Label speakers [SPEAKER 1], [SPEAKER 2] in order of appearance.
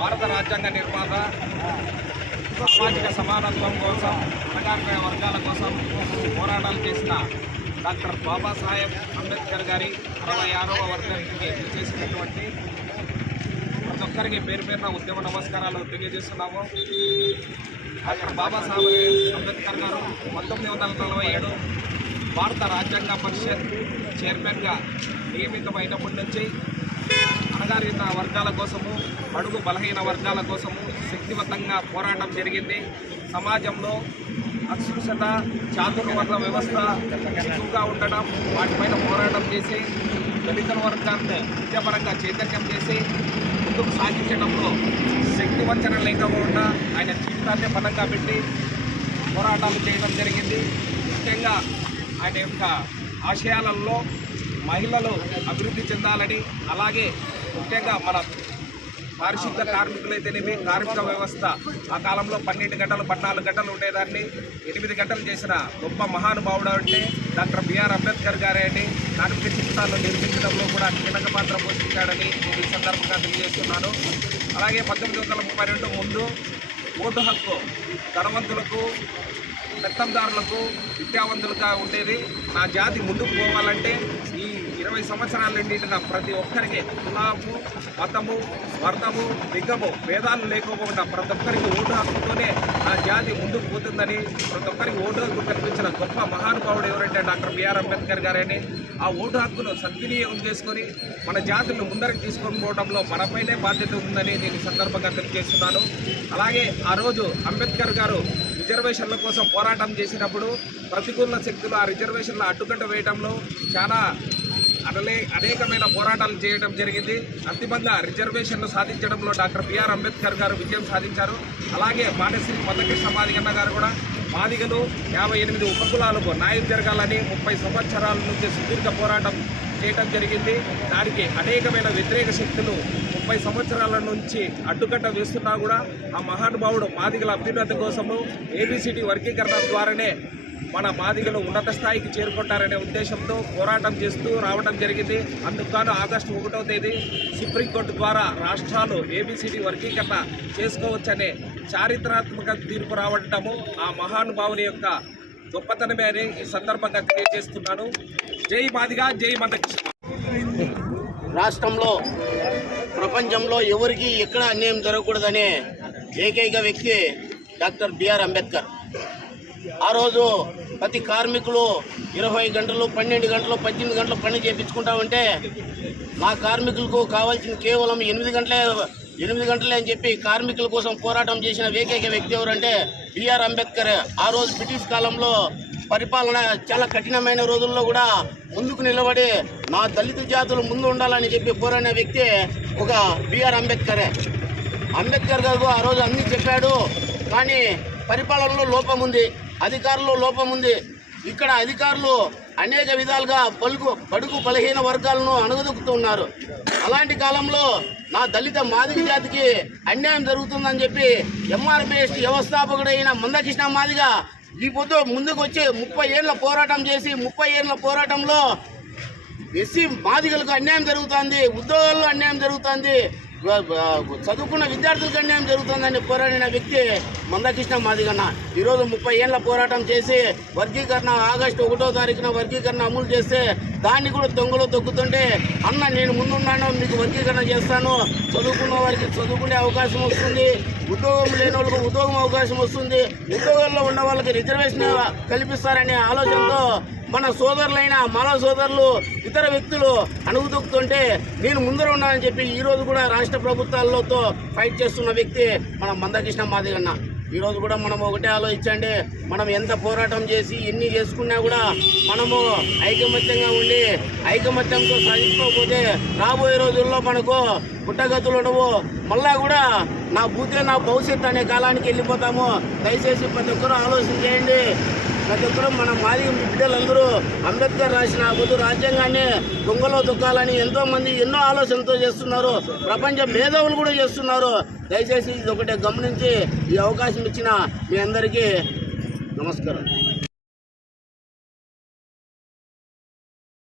[SPEAKER 1] భారత రాజ్యాంగ నిర్మాత సామాజిక సమానత్వం కోసం అణగారిన వర్గాల కోసం పోరాటాలు చేసిన డాక్టర్ బాబాసాహెబ్ అంబేద్కర్ గారి అరవై ఆరవ వర్గానికి చేసినటువంటి ప్రతి ఒక్కరికి పేరు పేరున ఉద్యమ నమస్కారాలు తెలియజేస్తున్నాము డాక్టర్ బాబాసాహెబ్ అంబేద్కర్ గారు పంతొమ్మిది వందల నలభై ఏడు భారత రాజ్యాంగ పరిషత్ చైర్మన్గా నియమితమైనప్పటి నుంచి అణగారిన వర్గాల కోసము అడుగు బలహీన వర్గాల కోసము శక్తివంతంగా పోరాటం జరిగింది సమాజంలో అస్పృశ్యత చాతుర్వర్గ వ్యవస్థ ఎక్కువగా ఉండడం వాటిపైన పోరాటం చేసి దళితుల వర్గాన్ని విద్యాపరంగా చైతన్యం చేసి ముందుకు సాగించడంలో శక్తి వంచన లేకపోకుండా ఆయన జీవితాన్ని బలంగా పెట్టి పోరాటాలు చేయడం జరిగింది ముఖ్యంగా ఆయన యొక్క ఆశయాలలో మహిళలు అభివృద్ధి చెందాలని అలాగే ముఖ్యంగా మన పారిశుద్ధ కార్మికులైతేనేమి కార్మిక వ్యవస్థ ఆ కాలంలో పన్నెండు గంటలు పద్నాలుగు గంటలు ఉండేదాన్ని ఎనిమిది గంటలు చేసిన గొప్ప మహానుభావుడు అంటే డాక్టర్ బిఆర్ అంబేద్కర్ గారే అని కార్మిక చిత్రాలను నిర్మించడంలో కూడా కీలక పాత్ర పోషించాడని నేను ఈ సందర్భంగా తెలియజేస్తున్నాను అలాగే పంతొమ్మిది వందల ముప్పై రెండు ముందు ఓటు హక్కు ధనవంతులకు పెత్తందారులకు విద్యావంతులుగా ఉండేది నా జాతి ముందుకు పోవాలంటే ఈ ఇరవై సంవత్సరాల నుండి ప్రతి ఒక్కరికి కులాము మతము వర్ణము లింగము భేదాలు లేకపోకుండా ప్రతి ఒక్కరికి ఓటు హక్కుతోనే ఆ జాతి ముందుకు పోతుందని ప్రతి ఒక్కరికి ఓటు హక్కు కల్పించిన గొప్ప మహానుభావుడు ఎవరంటే డాక్టర్ బిఆర్ అంబేద్కర్ గారని ఆ ఓటు హక్కును సద్వినియోగం చేసుకొని మన జాతులను ముందరికి తీసుకొని పోవడంలో మనపైనే బాధ్యత ఉందని దీని సందర్భంగా తెలియజేస్తున్నాను అలాగే ఆ రోజు అంబేద్కర్ గారు రిజర్వేషన్ల కోసం పోరాటం చేసినప్పుడు ప్రతికూల శక్తులు ఆ రిజర్వేషన్లు అడ్డుకట్ట వేయడంలో చాలా అనలే అనేకమైన పోరాటాలు చేయడం జరిగింది అంతిమంగా రిజర్వేషన్లు సాధించడంలో డాక్టర్ బిఆర్ అంబేద్కర్ గారు విజయం సాధించారు అలాగే మానసిరి మందకృష్ణ మాదిగన్న గారు కూడా మాదిగలు యాభై ఎనిమిది ఉపకులాలకు న్యాయం జరగాలని ముప్పై సంవత్సరాల నుంచి సుదీర్ఘ పోరాటం చేయటం జరిగింది దానికి అనేకమైన వ్యతిరేక శక్తులు ముప్పై సంవత్సరాల నుంచి అడ్డుకట్ట వేస్తున్నా కూడా ఆ మహానుభావుడు మాదిగల అభ్యున్నతి కోసము ఏబిసిడి వర్గీకరణ ద్వారానే మన మాదిగలు ఉన్నత స్థాయికి చేరుకుంటారనే ఉద్దేశంతో పోరాటం చేస్తూ రావడం జరిగింది అందుకుగాను ఆగస్టు ఒకటో తేదీ సుప్రీంకోర్టు ద్వారా రాష్ట్రాలు ఏబిసిడి వర్గీకరణ చేసుకోవచ్చనే చారిత్రాత్మక తీర్పు రావడము ఆ మహానుభావుని యొక్క గొప్పతనమే అని ఈ సందర్భంగా తెలియజేస్తున్నాను జై మాదిగా జై మందకృష్ణ
[SPEAKER 2] రాష్ట్రంలో ప్రపంచంలో ఎవరికి ఎక్కడ అన్యాయం జరగకూడదనే ఏకైక వ్యక్తి డాక్టర్ బిఆర్ అంబేద్కర్ ఆ రోజు ప్రతి కార్మికులు ఇరవై గంటలు పన్నెండు గంటలు పద్దెనిమిది గంటలు పని చేయించుకుంటామంటే ఉంటే కార్మికులకు కావాల్సిన కేవలం ఎనిమిది గంటలే ఎనిమిది గంటలే అని చెప్పి కార్మికుల కోసం పోరాటం చేసిన ఏకైక వ్యక్తి ఎవరంటే బిఆర్ అంబేద్కర్ ఆ రోజు బ్రిటిష్ కాలంలో పరిపాలన చాలా కఠినమైన రోజుల్లో కూడా ముందుకు నిలబడి నా దళిత జాతులు ముందు ఉండాలని చెప్పి పోరాడిన వ్యక్తి ఒక బిఆర్ అంబేద్కరే అంబేద్కర్ గారు ఆ రోజు అన్నీ చెప్పాడు కానీ పరిపాలనలో లోపం ఉంది అధికారుల లోపం ఉంది ఇక్కడ అధికారులు అనేక విధాలుగా పలుకు పడుకు బలహీన వర్గాలను అణగదొక్కుతున్నారు అలాంటి కాలంలో నా దళిత మాదిగ జాతికి అన్యాయం జరుగుతుందని చెప్పి ఎంఆర్పిఎస్టీ వ్యవస్థాపకుడైన మందకృష్ణ మాదిగ ఈ పొద్దు ముందుకు వచ్చి ముప్పై ఏళ్ళ పోరాటం చేసి ముప్పై ఏళ్ళ పోరాటంలో ఎస్సీ మాదిగలకు అన్యాయం జరుగుతుంది ఉద్యోగాల్లో అన్యాయం జరుగుతుంది చదువుకున్న విద్యార్థులకు అన్యాయం జరుగుతుందని పోరాడిన వ్యక్తి మందకృష్ణ మాదిగన్న ఈరోజు ముప్పై ఏళ్ళ పోరాటం చేసి వర్గీకరణ ఆగస్టు ఒకటో తారీఖున వర్గీకరణ అమలు చేస్తే దాన్ని కూడా దొంగలో తొక్కుతుంటే అన్న నేను ముందున్నాను మీకు వర్గీకరణ చేస్తాను చదువుకున్న వారికి చదువుకునే అవకాశం వస్తుంది ఉద్యోగం లేని వాళ్ళకు ఉద్యోగం అవకాశం వస్తుంది ఉద్యోగాల్లో ఉన్న వాళ్ళకి రిజర్వేషన్ కల్పిస్తారనే ఆలోచనతో మన సోదరులైన మన సోదరులు ఇతర వ్యక్తులు అణుగుతుంటే నేను ముందర ఉన్నానని చెప్పి ఈరోజు కూడా రాష్ట్ర ప్రభుత్వాలతో ఫైట్ చేస్తున్న వ్యక్తి మన మందకృష్ణ మాదిగన్న ఈరోజు కూడా మనం ఒకటే ఆలోచించండి మనం ఎంత పోరాటం చేసి ఎన్ని చేసుకున్నా కూడా మనము ఐకమత్యంగా ఉండి ఐకమత్యంతో సాధించుకోకపోతే రాబోయే రోజుల్లో మనకు పుట్టగతులు ఉండవు మళ్ళా కూడా నా బూతే నా భవిష్యత్తు అనే కాలానికి వెళ్ళిపోతాము దయచేసి ప్రతి ఒక్కరూ ఆలోచన చేయండి ప్రతి ఒక్కరూ మన మాది బిడ్డలందరూ అంబేద్కర్ రాసిన ముందు రాజ్యాంగాన్ని దొంగలో దొక్కాలని ఎంతోమంది ఎన్నో ఆలోచనతో చేస్తున్నారు ప్రపంచ మేధావులు కూడా చేస్తున్నారు దయచేసి ఇది ఒకటే గమనించి ఈ అవకాశం ఇచ్చిన మీ అందరికీ నమస్కారం